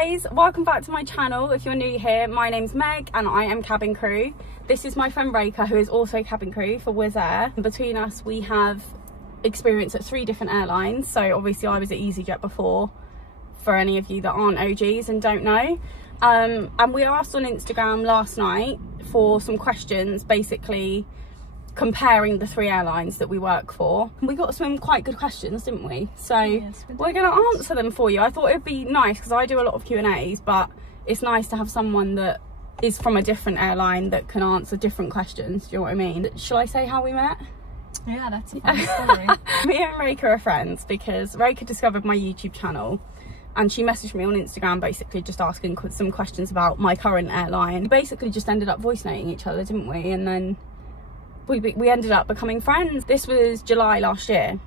guys, welcome back to my channel. If you're new here, my name's Meg and I am cabin crew. This is my friend Reka, who is also cabin crew for Wizz Air. Between us we have experience at 3 different airlines, so obviously I was at EasyJet before, for any of you that aren't OGs and don't know. And we asked on Instagram last night for some questions, basically comparing the 3 airlines that we work for. We got some quite good questions, didn't we? So yes, we're going to answer them for you. I thought it'd be nice because I do a lot of Q&As, but it's nice to have someone that is from a different airline that can answer different questions. Do you know what I mean? Shall I say how we met? Yeah, that's a funny story. Me and Reka are friends because Reka discovered my YouTube channel and she messaged me on Instagram basically just asking some questions about my current airline. We basically just ended up voice noting each other, didn't we? And then we ended up becoming friends. This was July last year,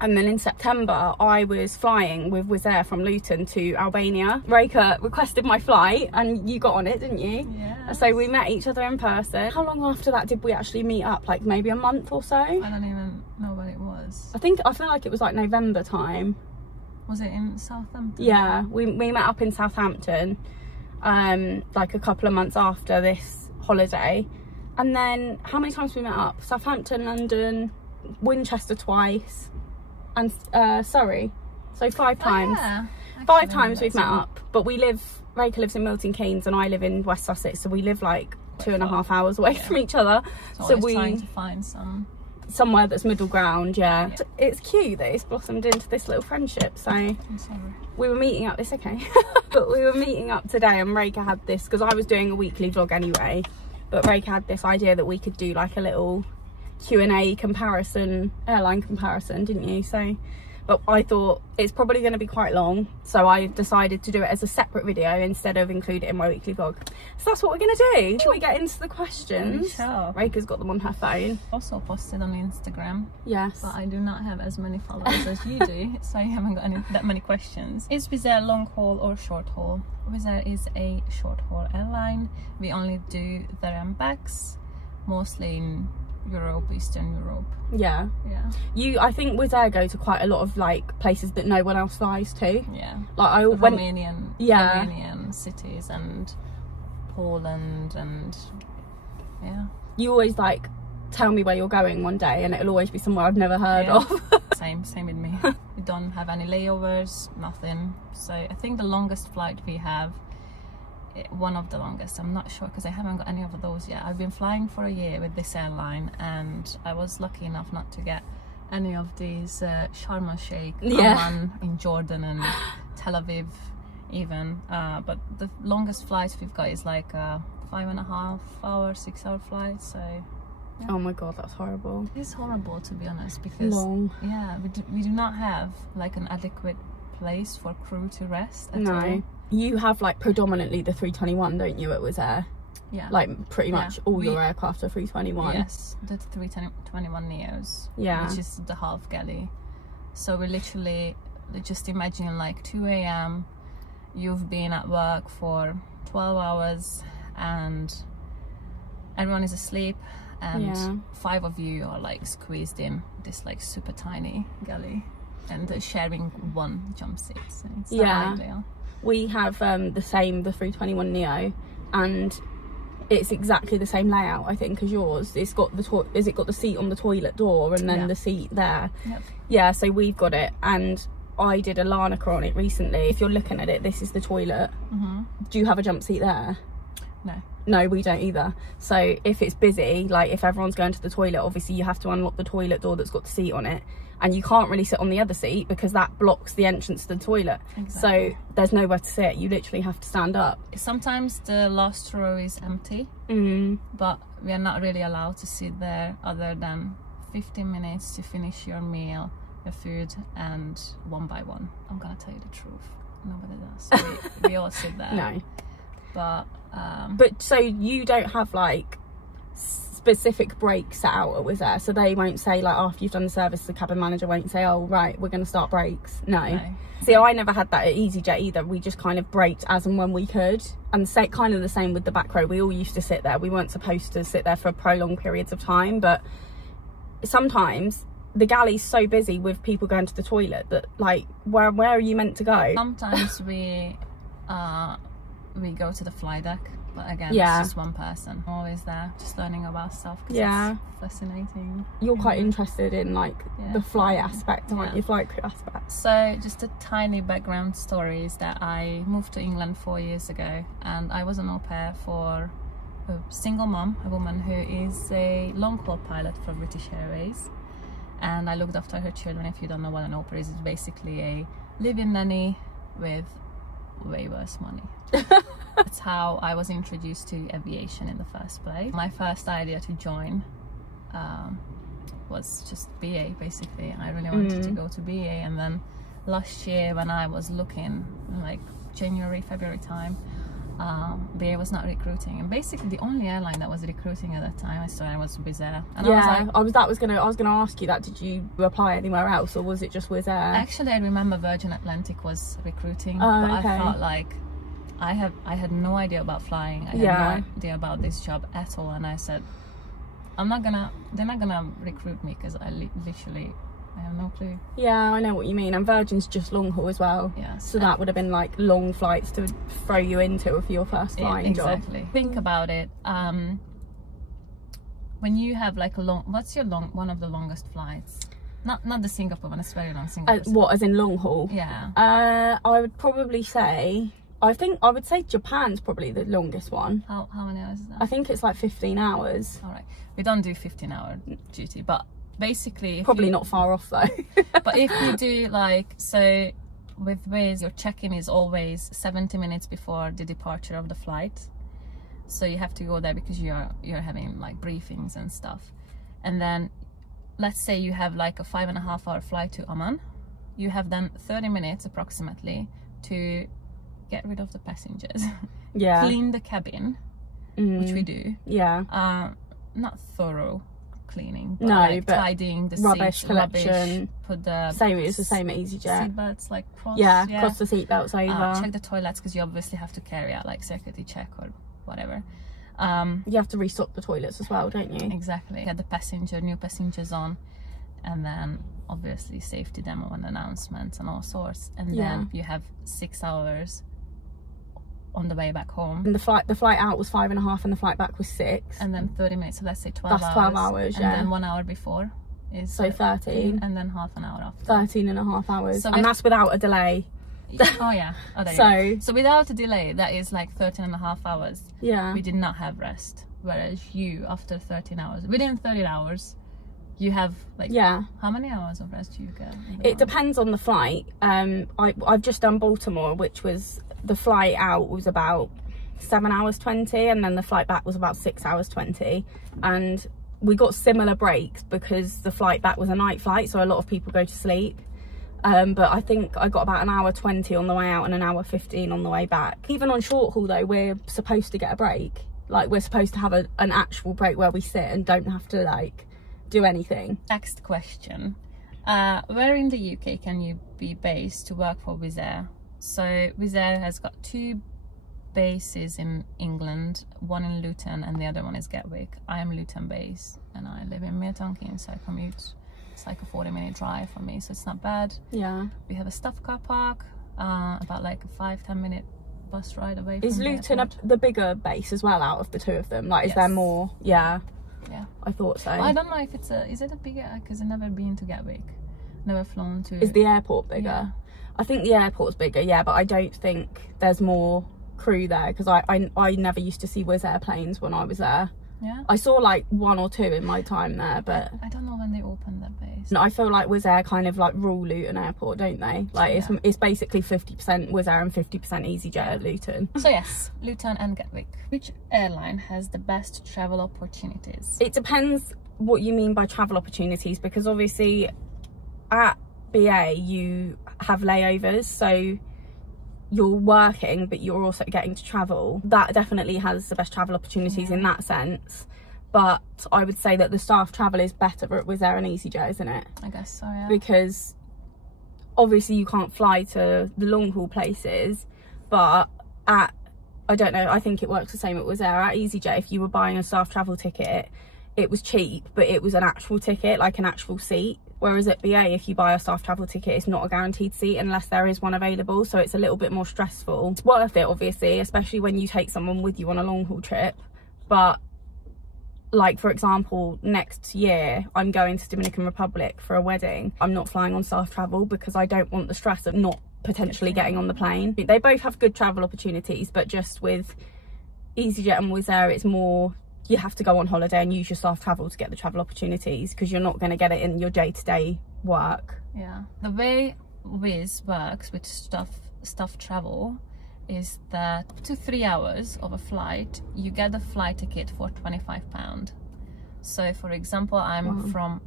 and then in September I was flying with Wizz Air from Luton to Albania. Reka requested my flight and you got on it, didn't you? Yeah. So we met each other in person. How long after that did we actually meet up? Like maybe a month or so? I don't even know when it was. I feel like it was like November time. Was it in Southampton? Yeah, we met up in Southampton like a couple of months after this holiday. And then how many times we met up? Southampton, London, Winchester twice, and Surrey. So 5 times. Yeah. 5 times we've met up. But Reka lives in Milton Keynes and I live in West Sussex, so we live like 2.5 hours away from each other. So we're trying to find somewhere that's middle ground. Yeah. It's cute that it's blossomed into this little friendship. So I'm sorry. We were meeting up, it's okay. But we were meeting up today and Reka had this, because I was doing a weekly vlog anyway. But Reka had this idea that we could do like a little Q&A comparison, airline comparison, didn't you? So, but I thought it's probably going to be quite long, so I decided to do it as a separate video instead of include it in my weekly vlog. So that's what we're going to do. Shall we get into the questions? Sure. Reka's got them on her phone. Also posted on Instagram. Yes. But I do not have as many followers as you do, so you haven't got that many questions. Is Wizz Air long haul or short haul? Wizz Air is a short haul airline. We only do there and backs, mostly in Europe, Eastern Europe. Yeah. I think Wizz Air go to quite a lot of like places that no one else flies to. Yeah. Like Romanian cities and Poland and yeah. You always like tell me where you're going one day and it'll always be somewhere I've never heard of. Same with me. We don't have any layovers, nothing. So I think the longest flight we have, one of the longest, I'm not sure because I haven't got any of those yet. I've been flying for a year with this airline and I was lucky enough not to get any of these Sharm el-Sheikh, Amman in Jordan and Tel Aviv even, but the longest flights we've got is like a 5.5 hour, 6 hour flight. So yeah. Oh my god, that's horrible. It's horrible to be honest because yeah, we do not have like an adequate place for crew to rest at all. You have like predominantly the 321, don't you, at Wizz Air? Yeah. Like pretty much all your aircraft are 321. Yes, the 321 Neos. Yeah. Which is the half galley. So we literally just imagine like 2 AM, you've been at work for 12 hours and everyone is asleep and 5 of you are like squeezed in this like super tiny galley and sharing one jump seat. So it's not ideal. We have the 321 Neo, and it's exactly the same layout I think as yours. It's got the got the seat on the toilet door and then the seat there. Yep. Yeah, so we've got it, and I did a Larnaca on it recently. If you're looking at it, this is the toilet. Do you have a jump seat there? No, we don't either. So if it's busy, like if everyone's going to the toilet, obviously you have to unlock the toilet door that's got the seat on it, and you can't really sit on the other seat because that blocks the entrance to the toilet. Exactly. So there's nowhere to sit. You literally have to stand up. Sometimes the last row is empty, but we are not really allowed to sit there other than 15 minutes to finish your meal, your food, and one by one. I'm gonna tell you the truth, nobody does. So we all sit there. No. But so you don't have like specific breaks set out at Wizz Air, so they won't say like after you've done the service, the cabin manager won't say, oh right, we're going to start breaks. No. See, I never had that at EasyJet either. We just kind of braked as and when we could, and kind of the same with the back row. We all used to sit there. We weren't supposed to sit there for prolonged periods of time, but sometimes the galley's so busy with people going to the toilet that like where are you meant to go? Sometimes we we go to the fly deck, but again, it's just one person. I'm always there, just learning about stuff. It's fascinating. You're quite interested in like the flight aspect, aren't you? Flight crew aspect. So just a tiny background story is that I moved to England 4 years ago, and I was an au pair for a single mom, a woman who is a long-haul pilot for British Airways, and I looked after her children. If you don't know what an au pair is, it's basically a live-in nanny with way worse money. That's how I was introduced to aviation in the first place. My first idea to join was just BA, basically. I really wanted to go to BA, and then last year when I was looking, like January, February time, BA was not recruiting, and basically the only airline that was recruiting at that time I saw was Wizz Air. And I was gonna ask you that. Did you apply anywhere else, or was it just Wizz Air? Actually, I remember Virgin Atlantic was recruiting, but I felt like I had no idea about flying. I had no idea about this job at all, and I said, they're not gonna recruit me because I literally I have no clue. Yeah, I know what you mean. And Virgin's just long haul as well. Yes. So that would have been like long flights to throw you into for your first flying job. Exactly. Think about it. When you have like a long, what's your one of the longest flights? Not the Singapore one. It's very long. Singapore. What, as in long haul? Yeah. I would probably say, I would say Japan's probably the longest one. How many hours is that? I think it's like 15 hours. All right. We don't do 15-hour duty, but basically probably not far off though. But if you do like, so with Wizz, your check-in is always 70 minutes before the departure of the flight, so you have to go there because you're having like briefings and stuff. And then let's say you have like a 5.5-hour flight to Oman, you have then 30 minutes approximately to get rid of the passengers, clean the cabin, which we do, not thorough cleaning, but like tidying the rubbish seats, collection, put the it's the same at EasyJet. Seat belts like cross, cross the seat belts over. Check the toilets because you obviously have to carry out like security check or whatever. You have to restock the toilets as well, don't you? Exactly. Get the new passengers on, and then obviously safety demo and announcements and all sorts, and then you have 6 hours on the way back home. And the flight out was 5.5 and the flight back was 6. And then 30 minutes, so let's say 12 hours. That's 12 hours, and then 1 hour before is so 13. And then half an hour after. 13.5 hours. So and that's without a delay. Oh yeah. Oh, so without a delay, that is like 13.5 hours. Yeah. We did not have rest. Whereas you, after 13 hours, within 30 hours, you have like, how many hours of rest do you get? It depends on the flight. I've just done Baltimore, which was, the flight out was about 7 hours 20, and then the flight back was about 6 hours 20, and we got similar breaks because the flight back was a night flight, so a lot of people go to sleep. But I think I got about 1 hour 20 on the way out and 1 hour 15 on the way back. Even on short haul though, we're supposed to get a break. Like, we're supposed to have an actual break where we sit and don't have to like do anything. Next question. Where in the UK can you be based to work for Wizz Air? So Wizz Air has got 2 bases in England, one in Luton and the other one is Gatwick. I am Luton based and I live in Milton, so I commute. It's like a 40-minute drive for me, so it's not bad. Yeah. We have a staff car park, about like a 5-10 minute bus ride away from Is Luton the bigger base as well out of the 2 of them? Like, is there more? Yeah, I thought so. Well, I don't know if it's is it a bigger, because I've never been to Gatwick, never flown to. Is the airport bigger? Yeah. I think the airport's bigger, but I don't think there's more crew there, because I never used to see Wizz airplanes when I was there. Yeah, I saw like 1 or 2 in my time there, but I don't know when they opened that base. I feel like Wizz Air kind of like rule Luton Airport, don't they? Like, it's basically 50% Wizz Air and 50% EasyJet at Luton. So yes, Luton and Gatwick. Which airline has the best travel opportunities? It depends what you mean by travel opportunities, because obviously at BA you have layovers, so you're working but you're also getting to travel. That definitely has the best travel opportunities in that sense, but I would say that the staff travel is better at Wizz Air and EasyJet, isn't it? I guess so, yeah, because obviously you can't fly to the long haul places, but at, I don't know, I think it works the same at Wizz Air. At EasyJet, if you were buying a staff travel ticket, it was cheap, but it was an actual ticket, like an actual seat. Whereas at BA, if you buy a staff travel ticket, it's not a guaranteed seat unless there is one available, so it's a little bit more stressful. It's worth it, obviously, especially when you take someone with you on a long haul trip. But like, for example, next year I'm going to Dominican Republic for a wedding. I'm not flying on staff travel because I don't want the stress of not potentially getting on the plane. They both have good travel opportunities, but just with EasyJet and Wizz Air, it's more you have to go on holiday and use your staff travel to get the travel opportunities, because you're not going to get it in your day-to-day work. Yeah, the way Wizz works with staff travel is that 2 to 3 hours of a flight, you get the flight ticket for £25. So for example, I'm from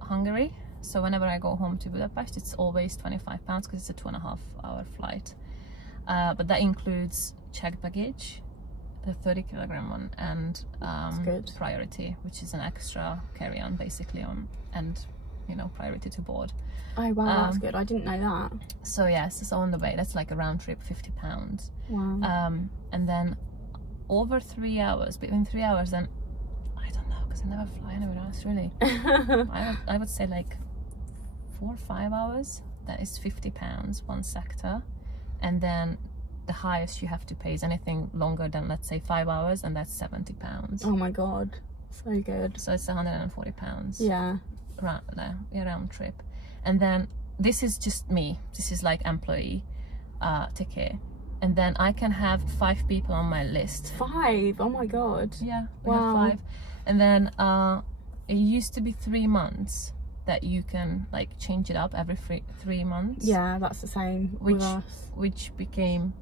Hungary, so whenever I go home to Budapest, it's always £25 because it's a 2.5 hour flight. But that includes checked baggage, the 30-kilogram one, and priority, which is an extra carry-on basically, and you know, priority to board. Oh wow, that's good. I didn't know that. So yes, so on the way, that's like a round trip, £50. Wow. And then over 3 hours, between 3 hours, then I don't know, because I never fly anywhere else really. I would say like 4 or 5 hours, that is £50 one sector. And then the highest you have to pay is anything longer than, let's say, 5 hours, and that's £70. Oh my god, so good. So it's £140. Yeah. Round trip. And then this is just me, this is like employee ticket, and then I can have 5 people on my list. 5? Oh my god. Yeah, we have 5. And then it used to be 3 months that you can like change it up every 3 months. Yeah, that's the same with us. Which became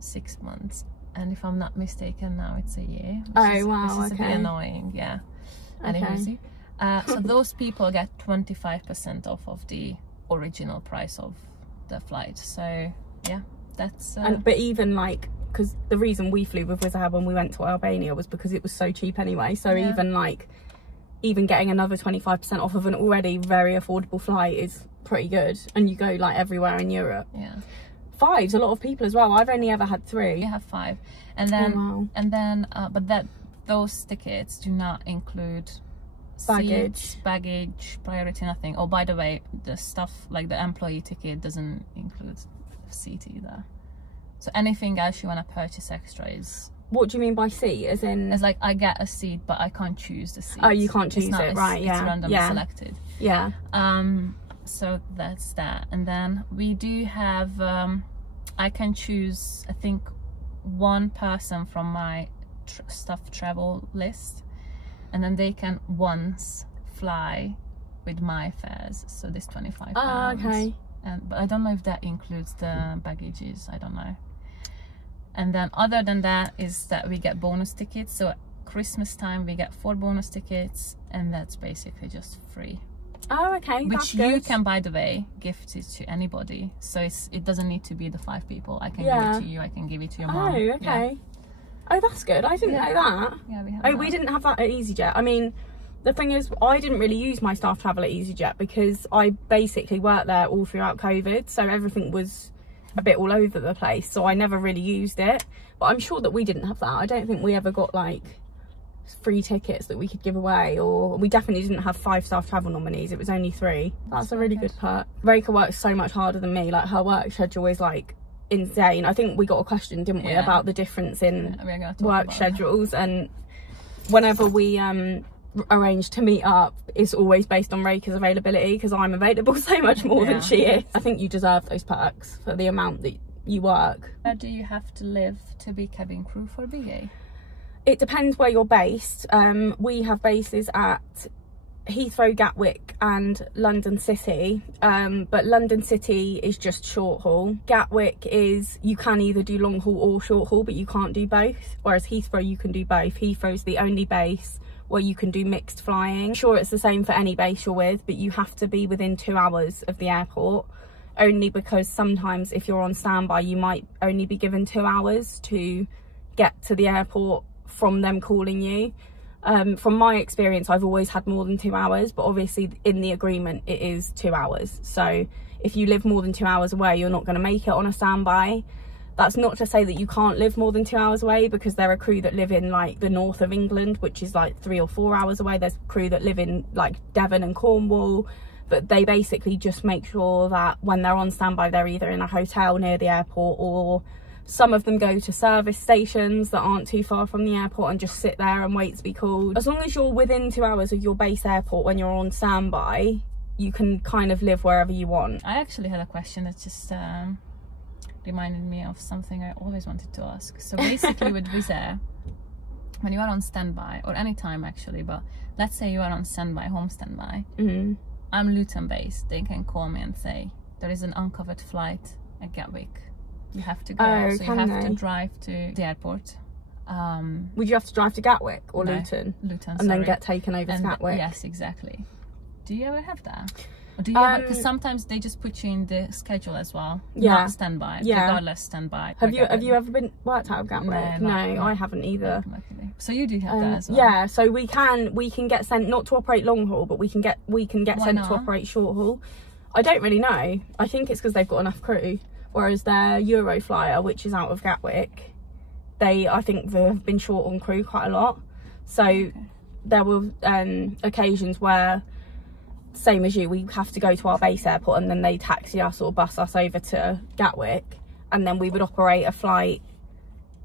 6 months, and if I'm not mistaken now it's a year, wow, which is okay. a bit annoying. Yeah. Okay. So those people get 25% off of the original price of the flight. So yeah, that's but even like, because the reason we flew with Wizz Air when we went to Albania was because it was so cheap anyway, so yeah. even getting another 25% off of an already very affordable flight is pretty good, and you go like everywhere in Europe. Yeah. 5's a lot of people as well. I've only ever had 3. You have 5, and then but those tickets do not include seats, baggage, priority, nothing. Oh, by the way, the stuff like the employee ticket doesn't include seat either. So anything else you want to purchase extra is... What do you mean by seat? As in... It's like I get a seat, but I can't choose the seat. Oh, you can't choose it, right, yeah. It's randomly selected. Yeah. So that's that. And then we do have... I can choose, I think, 1 person from my staff travel list, and then they can once fly with my fares, so this £25. Oh, okay. But I don't know if that includes the baggages, I don't know. And then other than that is that we get bonus tickets, so at Christmas time we get 4 bonus tickets, and that's basically just free. Oh, okay. Which you can, by the way, gift it to anybody, so it doesn't need to be the 5 people. I can give it to you, I can give it to your mom. Oh, okay. Yeah. Oh, that's good. I didn't know that. Yeah, we have that. We didn't have that at EasyJet. I mean, the thing is, I didn't really use my staff travel at EasyJet because I basically worked there all throughout COVID, so everything was a bit all over the place, so I never really used it. But I'm sure that we didn't have that. I don't think we ever got like free tickets that we could give away, or we definitely didn't have 5 staff travel nominees. It was only 3. That's a really good perk. Reka works so much harder than me. Like, her work schedule is like insane. I think we got a question, didn't we, about the difference in work schedules, and whenever we arrange to meet up, it's always based on Reka's availability, because I'm available so much more than she is. I think you deserve those perks for the amount that you work. Where do you have to live to be cabin crew for BA? It depends where you're based. We have bases at Heathrow, Gatwick and London City, but London City is just short haul. Gatwick is, you can either do long haul or short haul, but you can't do both, whereas Heathrow you can do both. Heathrow's the only base where you can do mixed flying. Sure, it's the same for any base you're with, but you have to be within 2 hours of the airport, only because sometimes if you're on standby you might only be given 2 hours to get to the airport from them calling you. From my experience, I've always had more than 2 hours, but obviously in the agreement it is 2 hours. So if you live more than 2 hours away, you're not going to make it on a standby. That's not to say that you can't live more than 2 hours away, because there are crew that live in like the north of England, which is like 3 or 4 hours away. There's crew that live in like Devon and Cornwall. but they basically just make sure that when they're on standby, they're either in a hotel near the airport, or some of them go to service stations that aren't too far from the airport and just sit there and wait to be called. As long as you're within 2 hours of your base airport when you're on standby, you can kind of live wherever you want. I actually had a question that just reminded me of something I always wanted to ask. So basically with Wizz Air, when you are on standby, or any time actually, but let's say you are on standby, home standby, I'm Luton based, they can call me and say there is an uncovered flight at Gatwick, you have to go. So you have to drive to the airport. Would you have to drive to Gatwick or no, Luton? Luton, and then get taken over to Gatwick? Yes, exactly. Do you ever have that? Or do you ever, because sometimes they just put you in the schedule as well, not standby, regardless standby. Have you ever been worked out of Gatwick? No, I haven't either. Luckily. So you do have that as well? Yeah, so we can get sent, not to operate long haul, but we can get sent to operate short haul. I don't really know. I think it's because they've got enough crew, whereas their Euroflyer, which is out of Gatwick, I think they've been short on crew quite a lot. So there were occasions where, same as you, we have to go to our base airport and then they taxi us or bus us over to Gatwick, and then we would operate a flight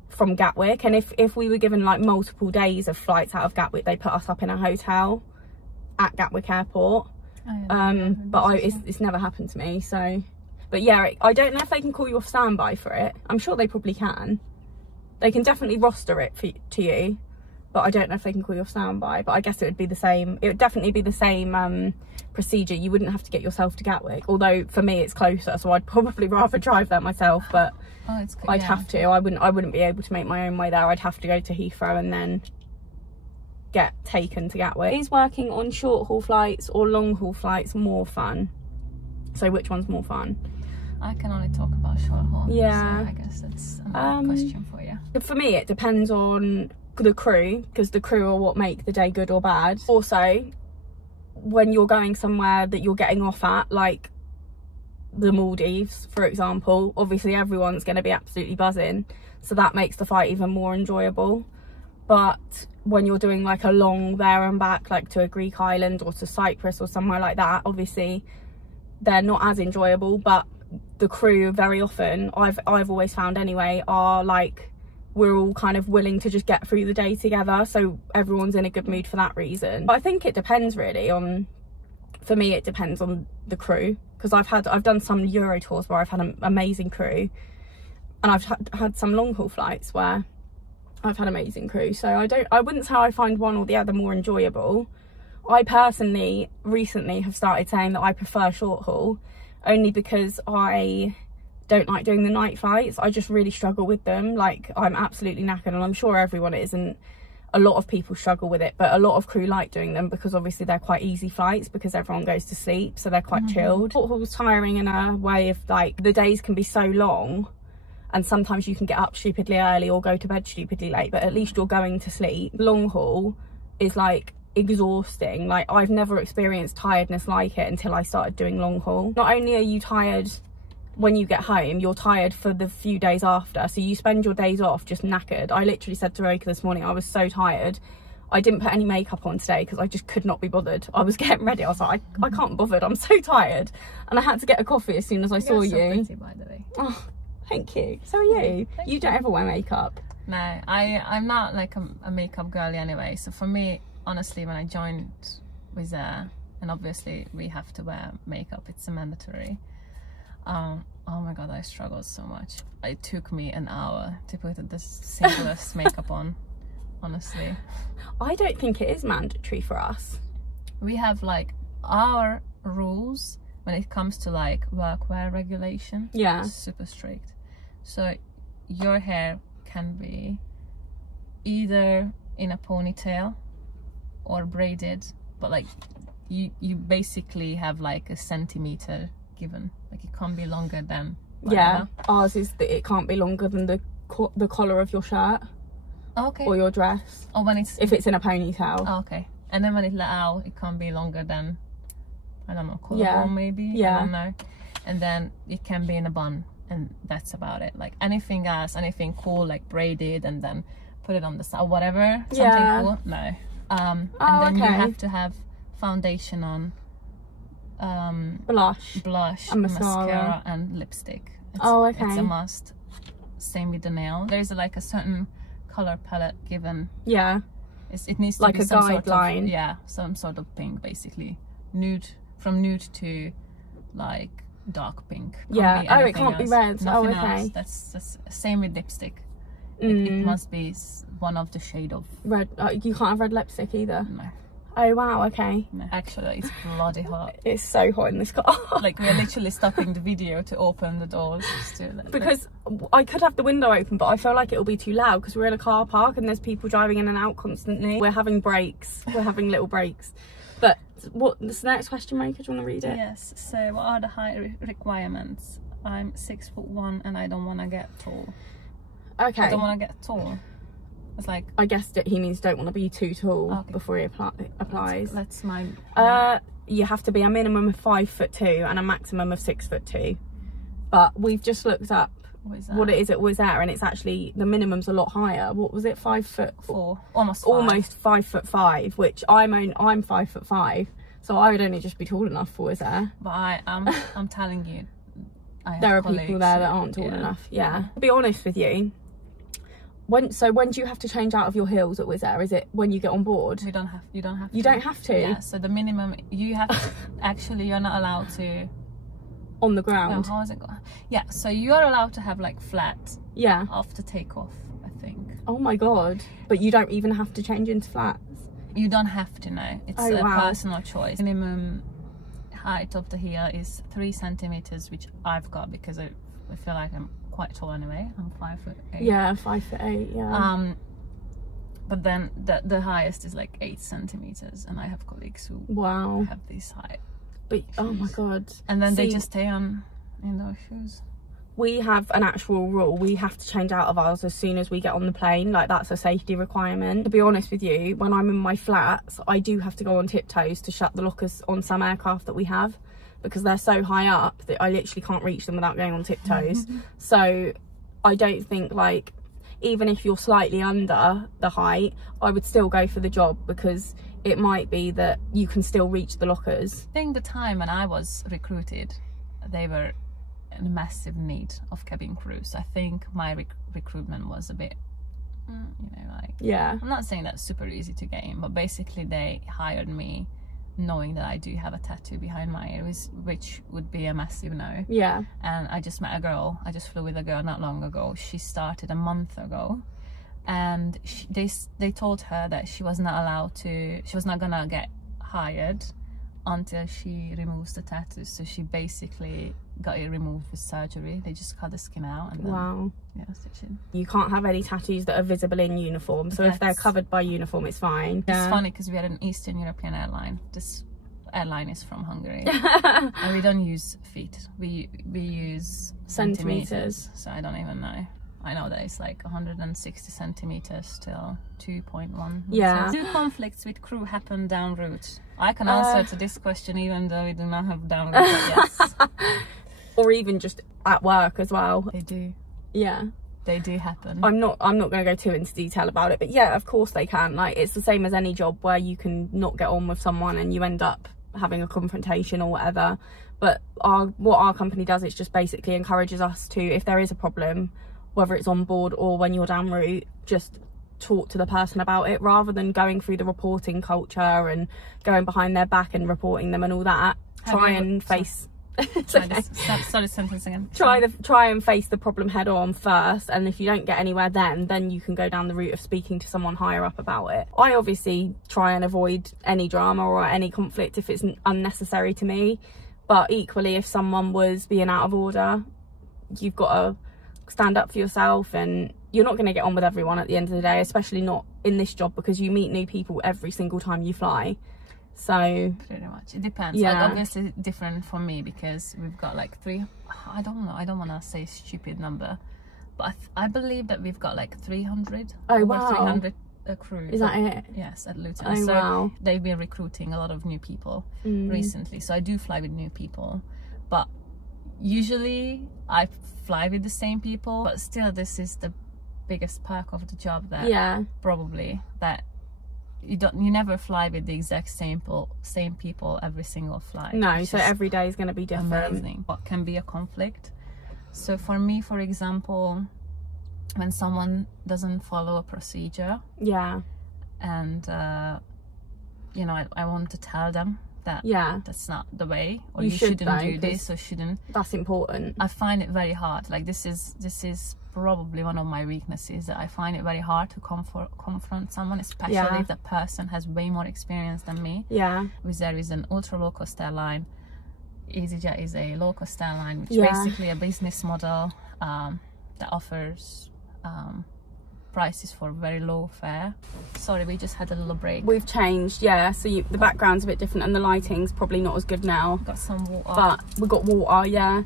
from Gatwick. And if we were given like multiple days of flights out of Gatwick, they put us up in a hotel at Gatwick airport. But it's never happened to me. So, but yeah, I don't know if they can call you off standby for it. I'm sure they probably can. They can definitely roster it to you, but I don't know if they can call you off standby. But I guess it would be the same. It would definitely be the same procedure. You wouldn't have to get yourself to Gatwick, although for me it's closer, so I'd probably rather drive there myself. But I'd have to. I wouldn't be able to make my own way there. I'd have to go to Heathrow and then get taken to Gatwick. Is working on short haul flights or long haul flights more fun? So which one's more fun? I can only talk about short haul. Yeah. So I guess that's another question for you. For me, it depends on the crew, because the crew are what make the day good or bad. Also, when you're going somewhere that you're getting off at, like the Maldives, for example, obviously everyone's going to be absolutely buzzing. So that makes the flight even more enjoyable. But when you're doing like a long there and back, like to a Greek island or to Cyprus or somewhere like that, obviously they're not as enjoyable. But the crew very often, I've always found anyway, are like, we're all kind of willing to just get through the day together, so everyone's in a good mood for that reason. But I think it depends really on, for me it depends on the crew, because I've done some Euro tours where I've had an amazing crew, and I've had some long haul flights where I've had amazing crew. So I wouldn't say I find one or the other more enjoyable. I personally recently have started saying that I prefer short haul, only because I don't like doing the night flights. I just really struggle with them. Like, I'm absolutely knackered, and I'm sure everyone is, and a lot of people struggle with it, but a lot of crew like doing them because obviously they're quite easy flights because everyone goes to sleep, so they're quite chilled. Short haul's tiring in a way of like, the days can be so long and sometimes you can get up stupidly early or go to bed stupidly late, but at least you're going to sleep. Long haul is like exhausting. Like, I've never experienced tiredness like it until I started doing long haul. Not only are you tired when you get home, you're tired for the few days after, so you spend your days off just knackered. I literally said to Roka this morning, I was so tired, I didn't put any makeup on today because I just could not be bothered. I was getting ready, I was like, I can't be bothered, I'm so tired, and I had to get a coffee as soon as I saw you. You're so pretty, by the way. Oh, thank you. So are you. You don't ever wear makeup? No, I'm not like a makeup girly anyway, so for me, honestly, when I joined Wizz Air, and obviously we have to wear makeup, it's a mandatory. Oh my god, I struggled so much. It took me an hour to put the simplest makeup on, honestly. I don't think it is mandatory for us. We have like our rules when it comes to like workwear regulation. Yeah. It's super strict. So your hair can be either in a ponytail or braided, but like you basically have like a centimeter given. Like, it can't be longer than whatever. Yeah, ours is that it can't be longer than the collar of your shirt. Okay. Or your dress. Or when it's, if it's in a ponytail. Oh, okay. And then when it's let out, it can't be longer than, I don't know, collarbone maybe. Yeah. I don't know. And then it can be in a bun, and that's about it. Like, anything else, anything cool, like braided and then put it on the side, whatever. Something cool. No. And then you have to have foundation on. blush and mascara and lipstick. Okay. It's a must. Same with the nail. There's like a certain color palette given. Yeah. It needs to like be a some guideline. Sort of, some sort of pink, basically. Nude, from nude to like dark pink. Can't it can't be red. Nothing okay. else. That's same with lipstick. It must be one of the shade of red. You can't have red lipstick either. No. Oh wow, okay. No. Actually, it's bloody hot. It's so hot in this car. Like, we're literally stopping the video to open the doors just to because I could have the window open, but I feel like it'll be too loud because we're in a car park and there's people driving in and out constantly. We're having breaks. We're having little breaks. But what's the next question, Rika? Do you want to read it? Yes. So, what are the height requirements? I'm 6'1" and I don't want to get tall. Okay. I don't want to get tall. It's like, I guess that he means don't want to be too tall before he applies. That's my. You have to be a minimum of 5'2" and a maximum of 6'2". But we've just looked up what it is at Wizz Air, and it's actually the minimum's a lot higher. What was it? 5'4", almost 5'5", which I'm 5'5", so I would only just be tall enough for Wizz Air. But I'm telling you, there are people there that aren't tall enough. Yeah. To be honest with you, when do you have to change out of your heels at Wizz Air? Is it when you get on board? You don't have to. You don't have to? Yeah, so the minimum, you have to, actually you're not allowed to. On the ground? How is it going? Yeah, so you are allowed to have like flat. Yeah. After takeoff, I think. Oh my god. But you don't even have to change into flats? You don't have to, no. It's a personal choice. Minimum height of the heel is 3 centimeters, which I've got because I feel like I'm quite tall anyway. I'm 5'8". Yeah, 5'8", yeah. But then the highest is like 8 centimeters, and I have colleagues who have this height. But oh my god. And then they just stay on in those shoes. We have an actual rule. We have to change out of ours as soon as we get on the plane. Like, that's a safety requirement. To be honest with you, when I'm in my flats, I do have to go on tiptoes to shut the lockers on some aircraft that we have, because they're so high up that I literally can't reach them without going on tiptoes. So I don't think, like, even if you're slightly under the height, I would still go for the job, because it might be that you can still reach the lockers. I think the time when I was recruited, they were in massive need of cabin crew. So I think my recruitment was a bit, you know, like... Yeah. I'm not saying that's super easy to get in, but basically they hired me knowing that I do have a tattoo behind my ear, which would be a massive no. Yeah. And I just met a girl. I just flew with a girl not long ago. She started a month ago. And they told her that she was not allowed to, she was not gonna get hired until she removes the tattoos. So she basically got it removed with surgery. They just cut the skin out and then, stitch it. You can't have any tattoos that are visible in uniform, so if they're covered by uniform, it's fine. It's funny because we are an Eastern European airline. This airline is from Hungary. And we don't use feet, we use centimeters. So I don't even know. I know that it's like 160 centimeters till 2.1. Yeah. Do conflicts with crew happen en route? I can answer to this question even though we do not have en route, yes. Or even just at work as well. They do. Yeah. They do happen. I'm not going to go too into detail about it, but yeah, of course they can. Like, it's the same as any job where you can not get on with someone and you end up having a confrontation or whatever. But what our company does is just basically encourages us to, if there is a problem, whether it's on board or when you're en route, just talk to the person about it, rather than going through the reporting culture and going behind their back and reporting them and all that. Try and face the problem head on first, and if you don't get anywhere then you can go down the route of speaking to someone higher up about it. I obviously try and avoid any drama or any conflict if it's unnecessary to me, but equally if someone was being out of order, you've got to stand up for yourself, and you're not going to get on with everyone at the end of the day, especially not in this job, because you meet new people every single time you fly. So pretty much it depends. Yeah. Like, obviously different for me because we've got like I don't know, I don't want to say stupid number, but I believe that we've got like 300 300 crew. Is that it? Yes, at Luton. Oh, so wow. They've been recruiting a lot of new people recently, so I do fly with new people, but usually I fly with the same people. But still, this is the biggest perk of the job, that probably that you never fly with the exact same people every single flight. No, so every day is going to be different. Amazing. What can be a conflict? So for me, for example, when someone doesn't follow a procedure, and you know, I want to tell them that that's not the way, or you shouldn't do this, or shouldn't. That's important. I find it very hard. Like this is probably one of my weaknesses, that I find it very hard to confront someone, especially if the person has way more experience than me. Wizz Air is an ultra low cost airline. EasyJet is a low cost airline, which is basically a business model that offers prices for very low fare. Sorry, we just had a little break. We've changed, so the background's a bit different and the lighting's probably not as good now. Got some water. But we got water,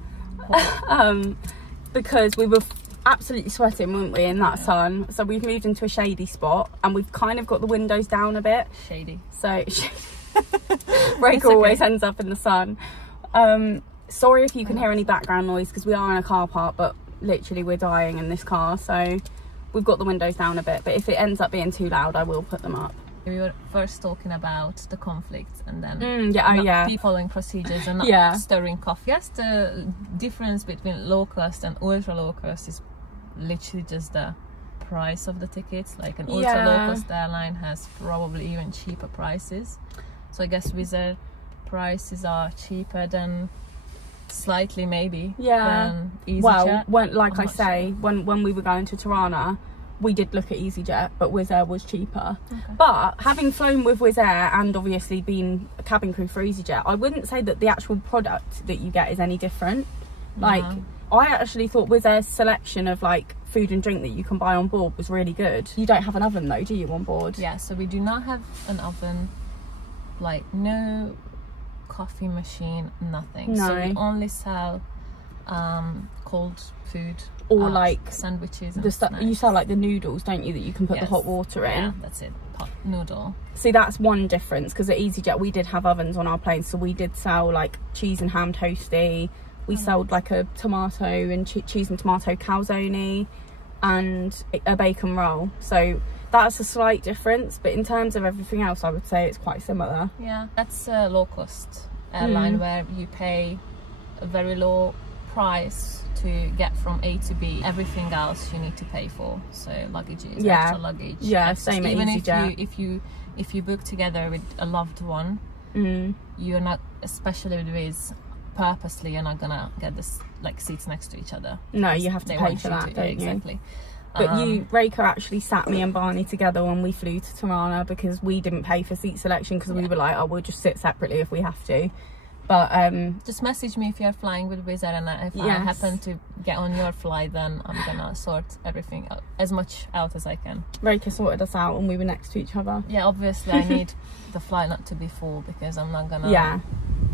because we were absolutely sweating, weren't we, in that sun. So we've moved into a shady spot and we've kind of got the windows down a bit. Shady. So Breaker always ends up in the sun. Sorry if you can hear any background noise, because we are in a car park, but literally we're dying in this car, so we've got the windows down a bit. But if it ends up being too loud, I will put them up. We were first talking about the conflicts, and then people following procedures and not stirring coffee. Yes, the difference between low cost and ultra low cost is literally just the price of the tickets. Like an ultra low cost airline has probably even cheaper prices, so I guess Wizz Air prices are cheaper than slightly maybe than EasyJet. Well, like I say, when we were going to Tirana, we did look at EasyJet, but Wizz Air was cheaper. But having flown with Wizz Air and obviously been a cabin crew for EasyJet, I wouldn't say that the actual product that you get is any different. Like I actually thought Wizz Air's selection of like food and drink that you can buy on board was really good. You don't have an oven though, do you, on board? Yeah, so we do not have an oven, like no coffee machine, nothing. So we only sell cold food, or like sandwiches and the stuff. You sell like the noodles, don't you, that you can put the hot water in? Yeah, that's it, hot noodle. See, that's one difference, because at EasyJet we did have ovens on our planes, so we did sell like cheese and ham toasty. We sold like a tomato and cheese and tomato calzone and a bacon roll. So that's a slight difference, but in terms of everything else, I would say it's quite similar. Yeah, that's a low cost airline where you pay a very low price to get from A to B. Everything else you need to pay for, so luggages, extra luggage. Yeah, same at EasyJet. Even if you book together with a loved one, you're not, especially with Wizz, purposely you're not gonna get this like seats next to each other. No, you have to pay for that, don't you? Exactly. But Raker actually sat me and Barney together when we flew to Tirana, because we didn't pay for seat selection, because we were like, oh, we'll just sit separately if we have to. But just message me if you're flying with Wizz Air, and if I happen to get on your flight, then I'm gonna sort everything out, as much out as I can. Raker sorted us out and we were next to each other. Yeah, obviously I need the flight not to be full, because I'm not gonna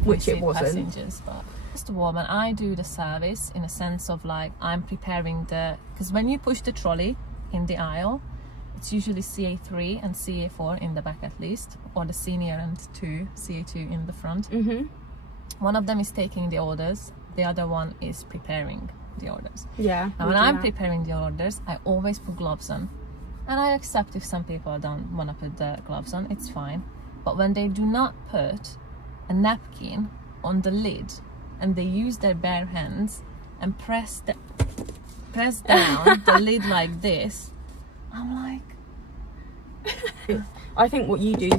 which it wasn't. Passengers, but first of all, when I do the service, in a sense of like I'm preparing because when you push the trolley in the aisle, it's usually CA3 and CA4 in the back at least, or the senior and CA2 in the front. One of them is taking the orders, the other one is preparing the orders. Yeah. And when I'm preparing the orders, I always put gloves on, and I accept if some people don't want to put the gloves on, it's fine. But when they do not put a napkin on the lid and they use their bare hands and press down the lid like this, I'm like, I think what you do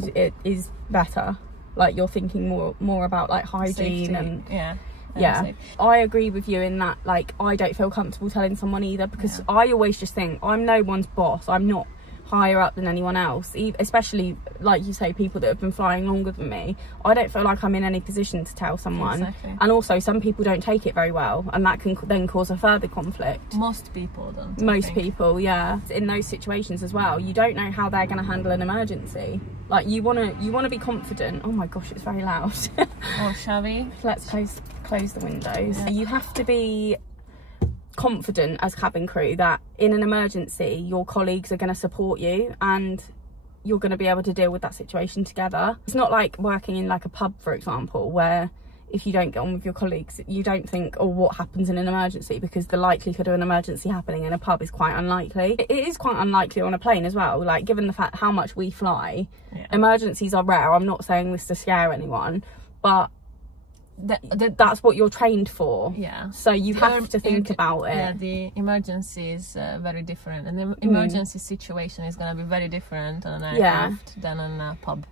is better. Like you're thinking more about like hygiene. Safety. And I agree with you in that. Like I don't feel comfortable telling someone either, because I always just think I'm no one's boss. I'm not higher up than anyone else, especially like you say, people that have been flying longer than me. I don't feel like I'm in any position to tell someone. And also some people don't take it very well, and that can then cause a further conflict. Most people don't. Most people, in those situations as well, you don't know how they're going to handle an emergency. Like you want to be confident. Oh my gosh, it's very loud. Or shall we? Let's close the windows. You have to be confident as cabin crew that in an emergency your colleagues are going to support you and you're going to be able to deal with that situation together. It's not like working in like a pub, for example, where if you don't get on with your colleagues, you don't think, oh, what happens in an emergency, because the likelihood of an emergency happening in a pub is quite unlikely. It is quite unlikely on a plane as well, like given the fact how much we fly. Emergencies are rare. I'm not saying this to scare anyone, but that's what you're trained for. So you have to think about it. The emergency is very different, and the emergency situation is going to be very different on an aircraft than on a pub.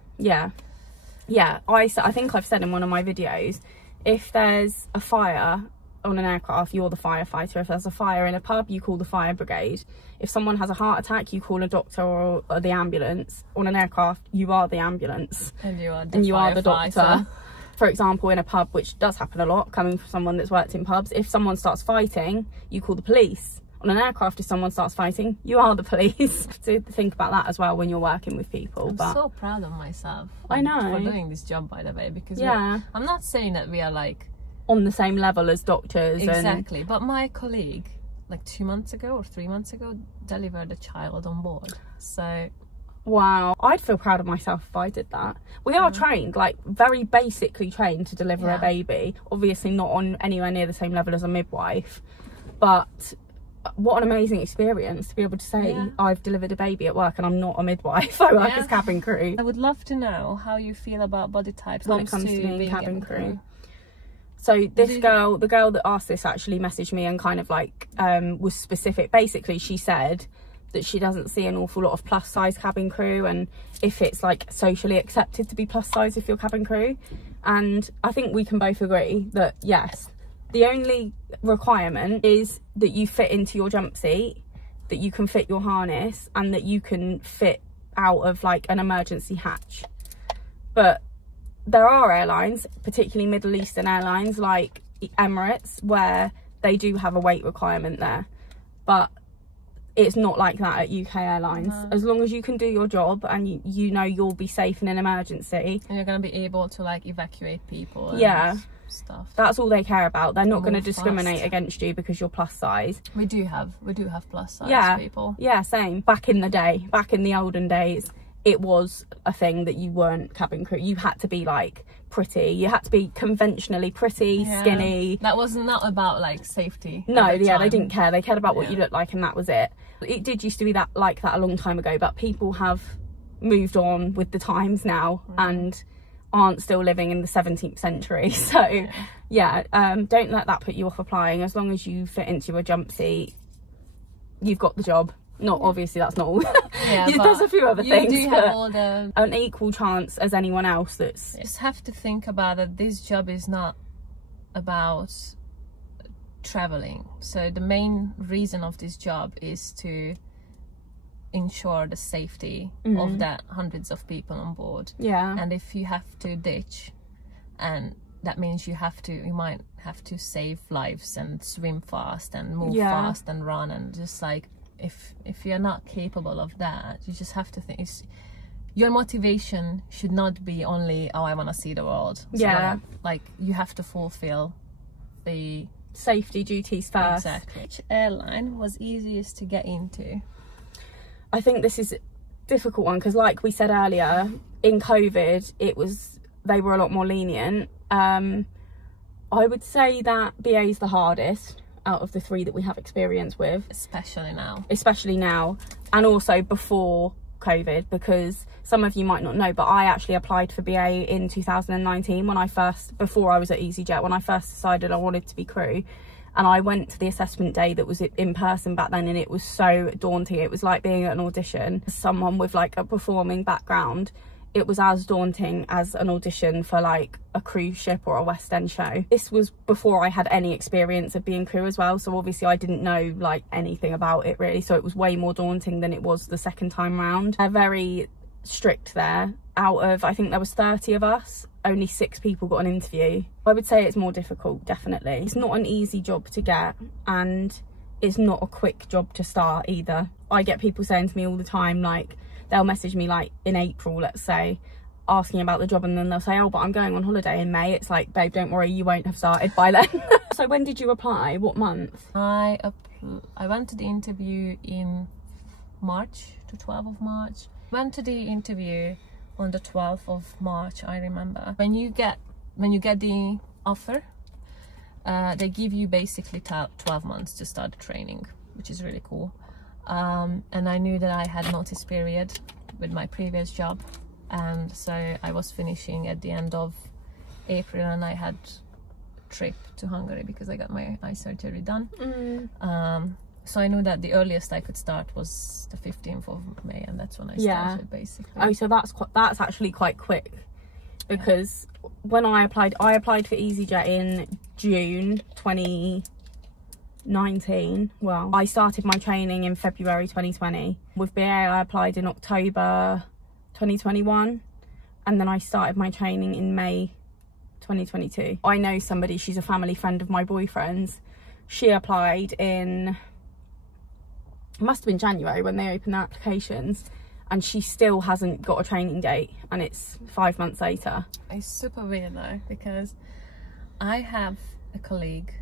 I think I've said in one of my videos, if there's a fire on an aircraft, you're the firefighter. If there's a fire in a pub, you call the fire brigade. If someone has a heart attack, you call a doctor or the ambulance. On an aircraft, you are the ambulance, and you are the doctor. For example, in a pub, which does happen a lot, coming from someone that's worked in pubs, if someone starts fighting, you call the police. On an aircraft, if someone starts fighting, you are the police. To think about that as well when you're working with people. I'm so proud of myself. I know. For doing this job, by the way, because I'm not saying that we are like on the same level as doctors. Exactly. But my colleague, like 2 months ago or 3 months ago, delivered a child on board. So wow, I'd feel proud of myself if I did that. We are trained, like very basically trained to deliver a baby. Obviously not on anywhere near the same level as a midwife, but what an amazing experience to be able to say I've delivered a baby at work and I'm not a midwife. I work as cabin crew. I would love to know how you feel about body types when it comes to being cabin crew. So this girl, the girl that asked this, actually messaged me and kind of like was specific. Basically she said that she doesn't see an awful lot of plus size cabin crew, and if it's like socially accepted to be plus size if you're cabin crew. And I think we can both agree that yes, the only requirement is that you fit into your jump seat, that you can fit your harness, and that you can fit out of like an emergency hatch. But there are airlines, particularly Middle Eastern airlines like Emirates, where they do have a weight requirement there, but it's not like that at UK Airlines. As long as you can do your job and you know you'll be safe in an emergency, and you're going to be able to like evacuate people and stuff, that's all they care about. They're not going to discriminate against you because you're plus size. We do have plus size people. Same. Back in the day, back in the olden days, it was a thing that you weren't cabin crew. You had to be like pretty, you had to be conventionally pretty, skinny. That was not about like safety. No, they didn't care. They cared about what you looked like, and that was it. It did used to be like that a long time ago, but people have moved on with the times now and aren't still living in the 17th century. So don't let that put you off applying. As long as you fit into a jump seat, you've got the job. Not obviously, that's not all. There's a few other things. You do have all the an equal chance as anyone else. That's just have to think about that. This job is not about traveling. So the main reason of this job is to ensure the safety of that hundreds of people on board. And if you have to ditch, and that means you might have to save lives and swim fast and move fast and run, and just like if you're not capable of that, you just have to think your motivation should not be only, oh, I want to see the world. So like you have to fulfill the safety duties first. Exactly. Which airline was easiest to get into? I think this is a difficult one because, like we said earlier, in COVID they were a lot more lenient. I would say that BA is the hardest out of the three that we have experience with, especially now, and also before COVID, because some of you might not know, but I actually applied for BA in 2019 before I was at EasyJet, when I first decided I wanted to be crew. And I went to the assessment day that was in person back then, and it was so daunting. It was like being at an audition. Someone with like a performing background, it was as daunting as an audition for like a cruise ship or a West End show. This was before I had any experience of being crew as well, so obviously I didn't know like anything about it really, so it was way more daunting than it was the second time round. They're very strict there. Out of, I think there was 30 of us, only 6 people got an interview. I would say it's more difficult, definitely. It's not an easy job to get, and it's not a quick job to start either. I get people saying to me all the time, like, they'll message me like in April, let's say, asking about the job, and then they'll say, oh, but I'm going on holiday in May. It's like, babe, don't worry, you won't have started by then. So when did you apply? What month? I went to the interview in March, the 12th of March. Went to the interview on the 12th of March, I remember. When you get the offer. They give you basically 12 months to start training, which is really cool. And I knew that I had notice period with my previous job, and so I was finishing at the end of April, and I had trip to Hungary because I got my eye surgery done. So I knew that the earliest I could start was the 15th of May, and that's when I started basically. Oh, so that's actually quite quick, because when I applied for EasyJet in June 2019. Well, I started my training in February 2020. With BA, I applied in October 2021, and then I started my training in May 2022. I know somebody, she's a family friend of my boyfriend's. She applied in, must have been January when they opened the applications, and she still hasn't got a training date, and it's 5 months later. It's super weird though, because I have a colleague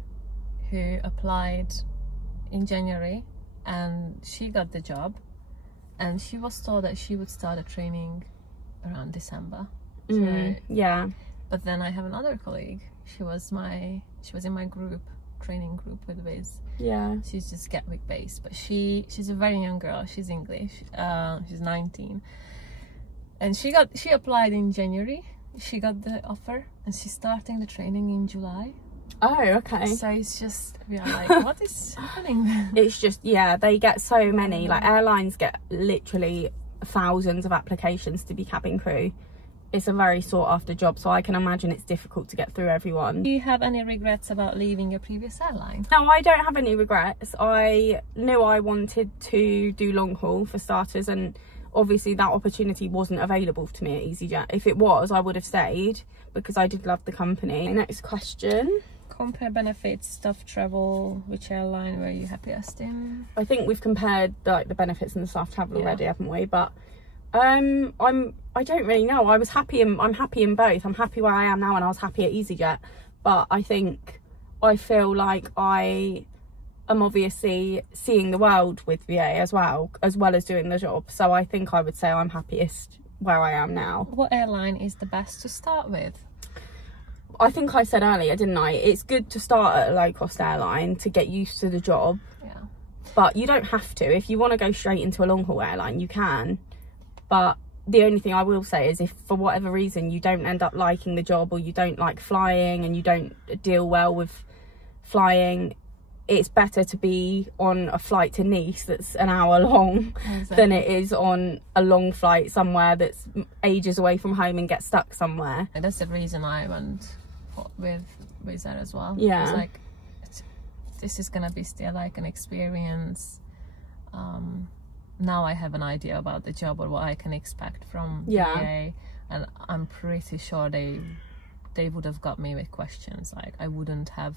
who applied in January and she got the job, and she was told that she would start a training around December. Yeah. But then I have another colleague, she was in my training group with Wizz. Yeah. She's just Gatwick based, but she's a very young girl. She's English. She's 19, and she applied in January. She got the offer, and she's starting the training in July. Oh, okay. So it's just, we are like, what is happening? It's just, yeah, they get so many. Like, airlines get literally thousands of applications to be cabin crew. It's a very sought after job, so I can imagine it's difficult to get through everyone. Do you have any regrets about leaving your previous airline? No, I don't have any regrets. I knew I wanted to do long haul for starters, and obviously that opportunity wasn't available to me at EasyJet. If it was, I would have stayed because I did love the company. Next question. Compare benefits, staff travel. Which airline were you happiest in? I think we've compared like the benefits and the staff travel already, haven't we? But I don't really know. I'm happy in both. I'm happy where I am now, and I was happy at EasyJet. But I feel like I am obviously seeing the world with BA as well as doing the job. So I think I would say I'm happiest where I am now. What airline is the best to start with? I think I said earlier, didn't I? It's good to start at a low-cost airline to get used to the job. Yeah. But you don't have to. If you want to go straight into a long-haul airline, you can. But the only thing I will say is if for whatever reason you don't end up liking the job, or you don't like flying and you don't deal well with flying, it's better to be on a flight to Nice that's an hour long than it is on a long flight somewhere that's ages away from home and get stuck somewhere. And that's the reason I went with that as well. Yeah. It's like, this is gonna be still like an experience. Now I have an idea about the job or what I can expect from BA, and I'm pretty sure they would have got me with questions. Like, I wouldn't have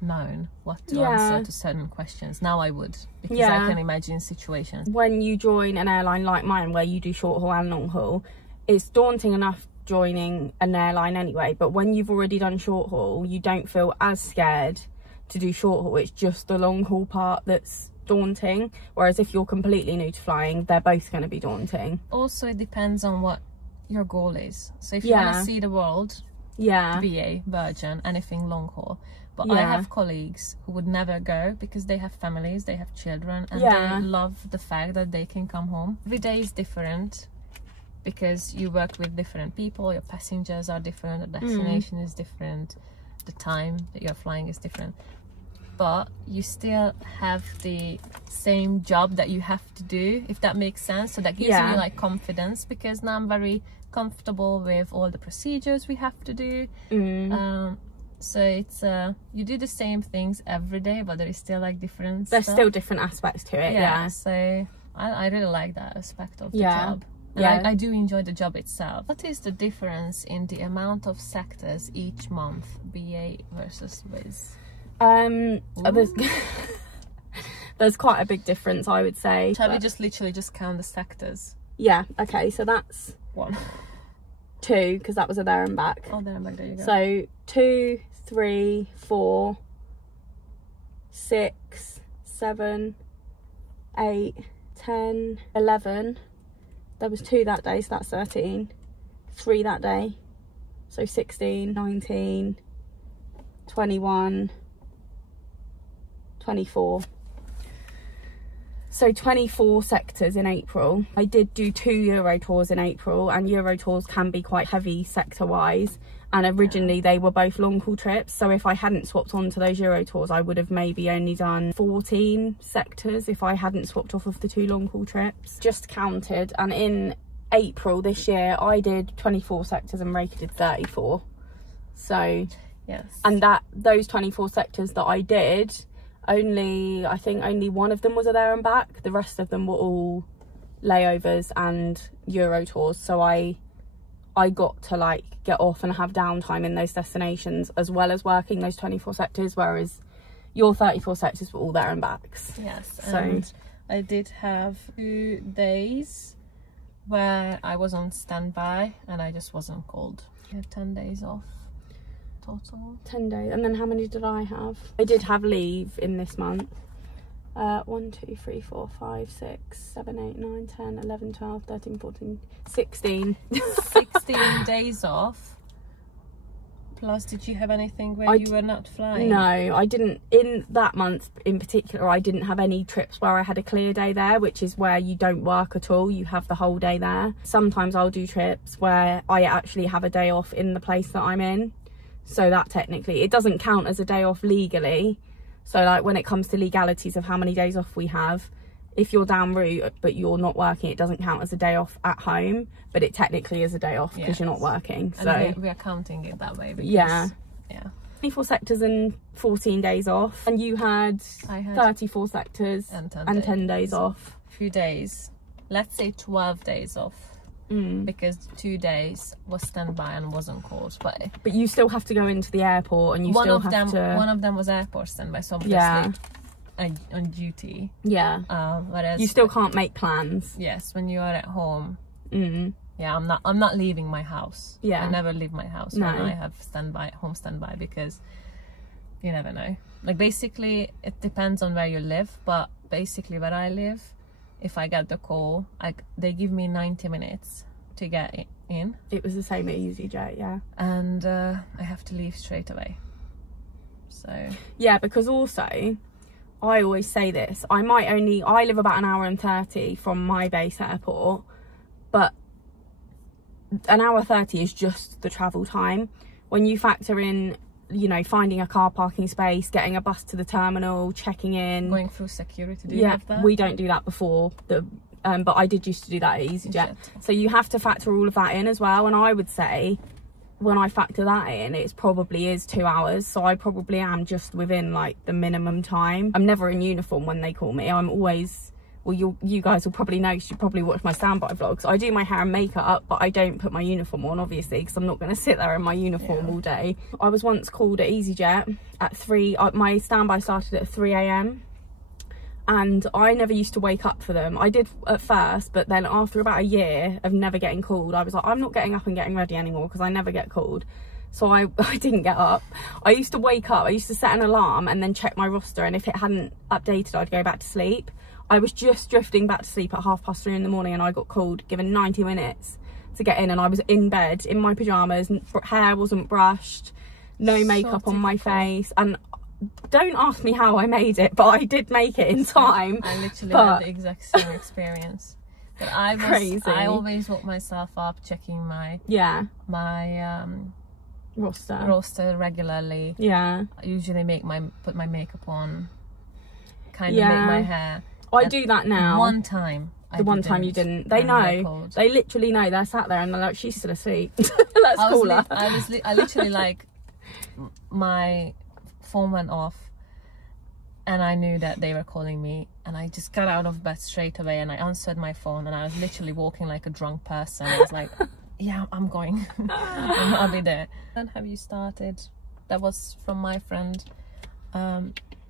known what to answer to certain questions. Now I would, because I can imagine situations. When you join an airline like mine where you do short haul and long haul, it's daunting enough joining an airline anyway, but when you've already done short haul, you don't feel as scared to do short haul. It's just the long haul part that's daunting, whereas if you're completely new to flying, they're both going to be daunting. Also, it depends on what your goal is. So if you want to see the world, BA, Virgin, anything long haul. But I have colleagues who would never go because they have families, they have children, and they love the fact that they can come home. Every day is different because you work with different people, your passengers are different, the destination is different, the time that you're flying is different. But you still have the same job that you have to do, if that makes sense. So that gives me like confidence, because now I'm very comfortable with all the procedures we have to do. So it's you do the same things every day, but there is still like different there's still different aspects to it. So I really like that aspect of the job, and I do enjoy the job itself. What is the difference in the amount of sectors each month, BA versus Wizz? There's quite a big difference, I would say. Shall we just literally count the sectors? Yeah, okay, so that's 1, 2, because that was a there and back. Oh, there and back, there you go. So 2, 3, 4, 6, 7, 8, 10, 11. There was 2 that day, so that's 13. 3 that day, so 16, 19, 21, 24. So 24 sectors in April. I did do 2 Euro tours in April, and Euro tours can be quite heavy sector wise, and originally they were both long haul trips, so if I hadn't swapped onto those Euro tours I would have maybe only done 14 sectors if I hadn't swapped off of the 2 long haul trips. Just counted, and in April this year I did 24 sectors and Reka did 34. So yes, and those 24 sectors that I did, I think only one of them was a there and back. The rest of them were all layovers and Euro tours, so I got to like get off and have downtime in those destinations as well as working those 24 sectors, whereas your 34 sectors were all there and backs. Yes, so and I did have 2 days where I was on standby and I just wasn't called. I had 10 days off total. 10 days. And then how many did I have? I did have leave in this month. 1, 2, 3, 4, 5, 6, 7, 8, 9, 10, 11, 12, 13, 14, 16. 16 days off. Plus, did you have anything where you were not flying? No, I didn't. In that month in particular, I didn't have any trips where I had a clear day there, which is where you don't work at all. You have the whole day there. Sometimes I'll do trips where I actually have a day off in the place that I'm in. So that technically, it doesn't count as a day off legally. So like when it comes to legalities of how many days off we have, if you're down route but you're not working, it doesn't count as a day off at home, but it technically is a day off because you're not working. So and we are counting it that way. Because, yeah. 24 24 sectors and 14 days off, and you had, I had 34 sectors and 10 days off. Few days, let's say 12 days off. Because 2 days was standby and wasn't called, but you still have to go into the airport, and you one still of have them to. One of them was airport standby, so obviously on duty. Yeah. Whereas you still can't make plans. Yes, when you are at home. Yeah, I'm not leaving my house. Yeah, I never leave my house when I have home standby, because you never know. Like basically, it depends on where you live, but basically where I live, if I get the call, they give me 90 minutes to get in. It was the same at EasyJet, yeah. And I have to leave straight away. So yeah, because also I always say this, I live about an hour and 30 from my base airport, but an hour 30 is just the travel time. When you factor in, you know, finding a car parking space, getting a bus to the terminal, checking in, going through security, do you have that? We don't do that before but I did used to do that at EasyJet. So you have to factor all of that in as well, and I would say when I factor that in, it probably is 2 hours, so I probably am just within like the minimum time. I'm never in uniform when they call me. I'm always, well, you guys will probably know, because you probably watch my standby vlogs, I do my hair and makeup, but I don't put my uniform on, obviously, because I'm not going to sit there in my uniform all day. I was once called at EasyJet at 3, my standby started at 3 AM, and I never used to wake up for them. I did at first, but then after about a year of never getting called, I was like, I'm not getting up and getting ready anymore, because I never get called. So I didn't get up. I used to wake up, I used to set an alarm and then check my roster, and if it hadn't updated, I'd go back to sleep. I was just drifting back to sleep at 3:30 in the morning, and I got called, given 90 minutes to get in, and I was in bed in my pyjamas, hair wasn't brushed, no makeup on my face, and don't ask me how I made it, but I did make it in time. I literally had the exact same experience. But I always woke myself up checking my roster regularly. Yeah. I usually put my makeup on, kind of make my hair. I do that now. One time. The one time you didn't. They know. They literally know. They're sat there and they're like, she's still asleep. Let's call her. I literally like, my phone went off and I knew that they were calling me, and I just got out of bed straight away and I answered my phone, and I was literally walking like a drunk person. I was like, yeah, I'm going. I'll be there. And have you started? That was from my friend.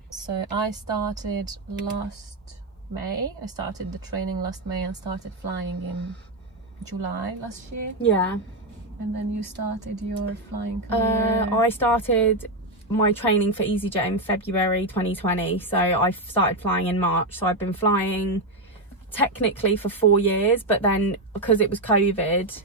So I started last May. I started the training last May and started flying in July last year. Yeah. And then you started your flying career. I started my training for EasyJet in February 2020, so I started flying in March. So I've been flying technically for 4 years, but then because it was COVID,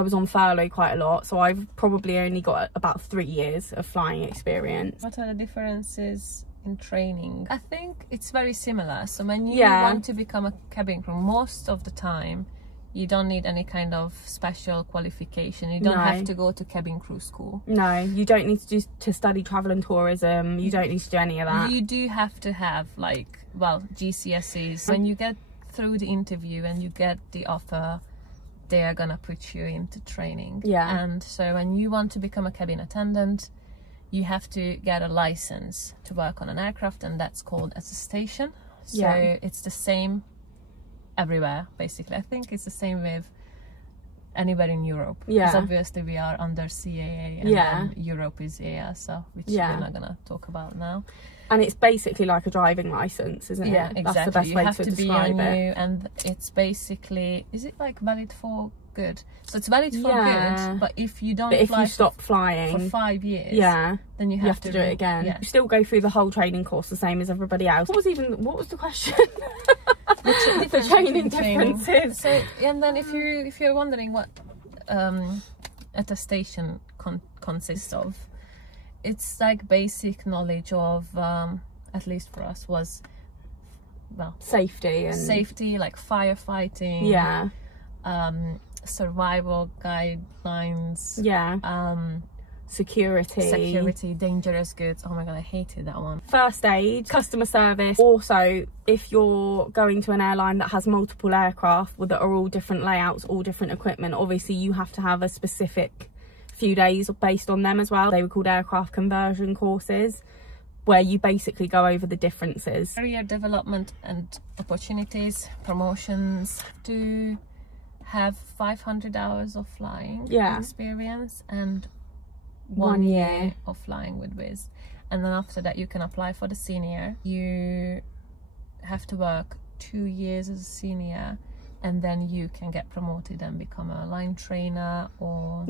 was on furlough quite a lot, so I've probably only got about 3 years of flying experience. What are the differences in training? I think it's very similar. So when you want to become a cabin crew, most of the time you don't need any kind of special qualification. You don't have to go to cabin crew school. No, you don't need to study travel and tourism. You don't need to do any of that. You do have to have like, well, GCSEs. When you get through the interview and you get the offer, they are gonna put you into training. Yeah. And so when you want to become a cabin attendant, you have to get a license to work on an aircraft, and that's called attestation. So it's the same everywhere, basically. I think it's the same with anywhere in Europe. Because obviously we are under CAA, and Europe is EASA, which we're not gonna talk about now. And it's basically like a driving license, isn't it? Yeah, exactly. That's the best way to describe it. And it's basically, is it like valid for good? So it's valid for good, but if you don't but if you stop flying for 5 years, then you have to do it again. You still go through the whole training course the same as everybody else. What was the question? The training differences. So, and then if you're wondering what attestation consists of, it's like basic knowledge of, at least for us, was, well, safety, like firefighting, survival guidelines, security, dangerous goods. Oh my god, I hated that one. First aid, customer service. Also, if you're going to an airline that has multiple aircraft that are all different layouts, all different equipment, obviously you have to have a specific few days based on them as well. They were called aircraft conversion courses, where you basically go over the differences. Career development and opportunities, promotions, to have 500 hours of flying experience and 1 year of flying with Wizz. And then after that you can apply for the senior. You have to work 2 years as a senior, and then you can get promoted and become a line trainer or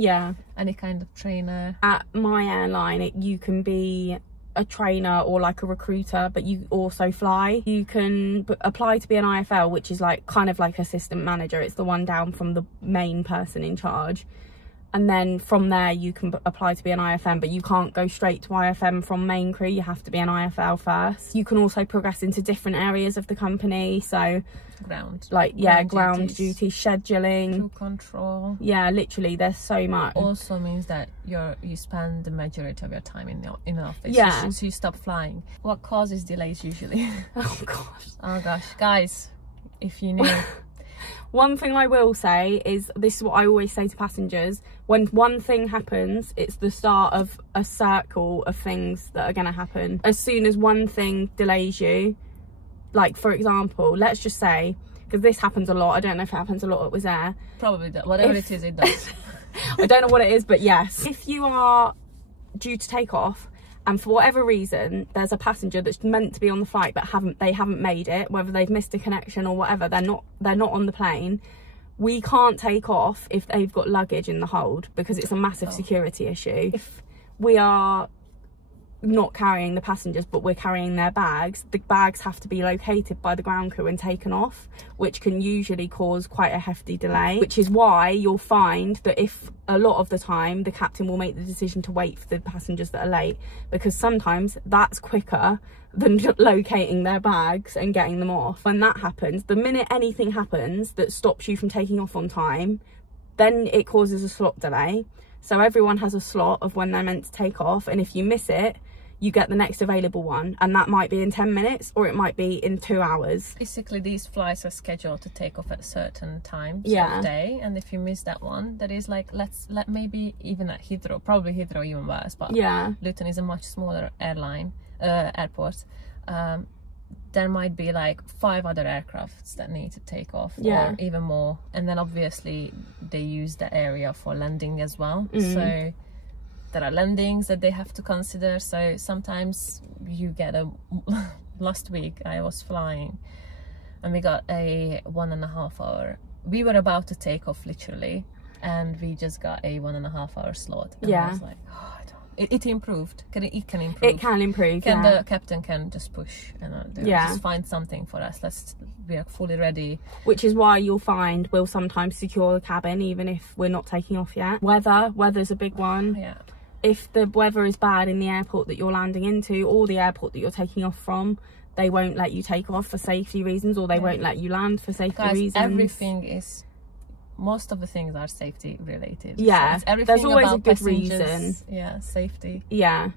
any kind of trainer. At my airline, you can be a trainer or like a recruiter, but you also fly. You can apply to be an IFL, which is like kind of like assistant manager. It's the one down from the main person in charge. And then from there you can apply to be an IFM, but you can't go straight to IFM from main crew. You have to be an IFL first. You can also progress into different areas of the company, so ground duty, scheduling, crew control. Yeah, literally there's so much. Also means that you spend the majority of your time in the office. So you stop flying. What causes delays usually? Oh gosh, guys, if you knew. One thing I will say is, this is what I always say to passengers: when one thing happens, it's the start of a circle of things that are going to happen. As soon as one thing delays you, like for example, let's just say, because this happens a lot, I don't know if it happens a lot at Wizz Air. Probably that, whatever it is, it does. I don't know what it is, but yes. If you are due to take off, and for whatever reason there's a passenger that's meant to be on the flight but they haven't made it, whether they've missed a connection or whatever, they're not on the plane, we can't take off if they've got luggage in the hold, because it's a massive security issue. If we are not carrying the passengers but we're carrying their bags, the bags have to be located by the ground crew and taken off, which can usually cause quite a hefty delay, which is why you'll find that if a lot of the time the captain will make the decision to wait for the passengers that are late, because sometimes that's quicker than locating their bags and getting them off. When that happens, the minute anything happens that stops you from taking off on time, then it causes a slot delay. So everyone has a slot of when they're meant to take off, and if you miss it, you get the next available one, and that might be in 10 minutes or it might be in 2 hours. Basically, these flights are scheduled to take off at a certain time of day, and if you miss that one, that is like, maybe even at Heathrow, probably Heathrow even worse, but Luton is a much smaller airport. There might be like 5 other aircrafts that need to take off, or even more, and then obviously they use the area for landing as well. So there are landings that they have to consider. So sometimes you get last week I was flying and we got a 1.5 hour, we were about to take off literally, and we just got a 1.5 hour slot, and I was like, oh, I don't it improved. It can improve. It can improve. The captain can just push and just find something for us. We are fully ready. Which is why you'll find we'll sometimes secure the cabin even if we're not taking off yet. Weather's a big one. Yeah. If the weather is bad in the airport that you're landing into or the airport that you're taking off from, they won't let you take off for safety reasons, or they won't let you land for safety reasons. Most of the things are safety related. Yeah, so there's always a good reason. Yeah, safety. Yeah,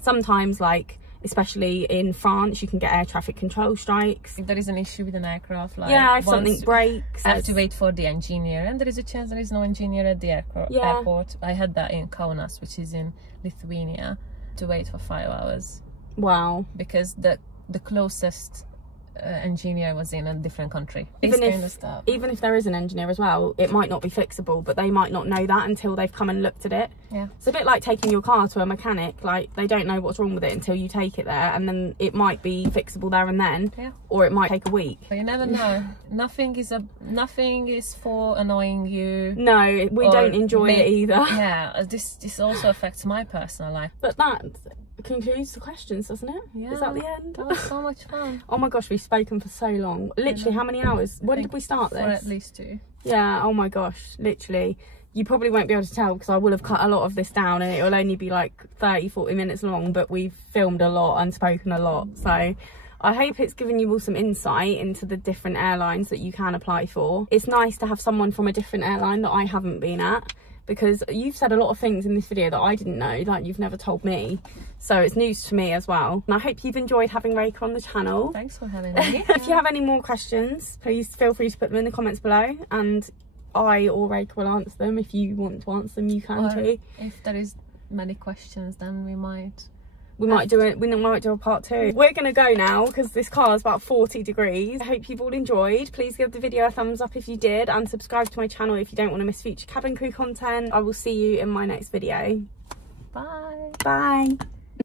sometimes, like especially in France, you can get air traffic control strikes. If there is an issue with an aircraft, like if something breaks, I have to wait for the engineer, and there is a chance there is no engineer at the airport. I had that in Kaunas, which is in Lithuania, to wait for 5 hours. Wow. Because the closest engineer was in a different country. Even if there is an engineer as well, it might not be fixable, but they might not know that until they've come and looked at it. Yeah, it's a bit like taking your car to a mechanic. Like, they don't know what's wrong with it until you take it there, and then it might be fixable there and then, or it might take a week. But you never know. Nothing is for annoying you. No, we don't enjoy it either. Yeah, this also affects my personal life. But that concludes the questions, doesn't it? Yeah. Is that the end? That was so much fun. Oh my gosh, we've spoken for so long. Literally, how many hours? When did we start this? For at least 2. Yeah, oh my gosh, literally. You probably won't be able to tell because I will have cut a lot of this down and it will only be like 30-40 minutes long, but we've filmed a lot and spoken a lot. So I hope it's given you all some insight into the different airlines that you can apply for. It's nice to have someone from a different airline that I haven't been at, because you've said a lot of things in this video that I didn't know, that you've never told me. So it's news to me as well. And I hope you've enjoyed having Reka on the channel. Thanks for having me. If you have any more questions, please feel free to put them in the comments below, and I or Reka will answer them. If you want to answer them, you can too. If there is many questions, then we might do a part 2. We're gonna go now because this car is about 40 degrees. I hope you've all enjoyed. Please give the video a thumbs up if you did, and subscribe to my channel if you don't want to miss future cabin crew content. I will see you in my next video. Bye. Bye.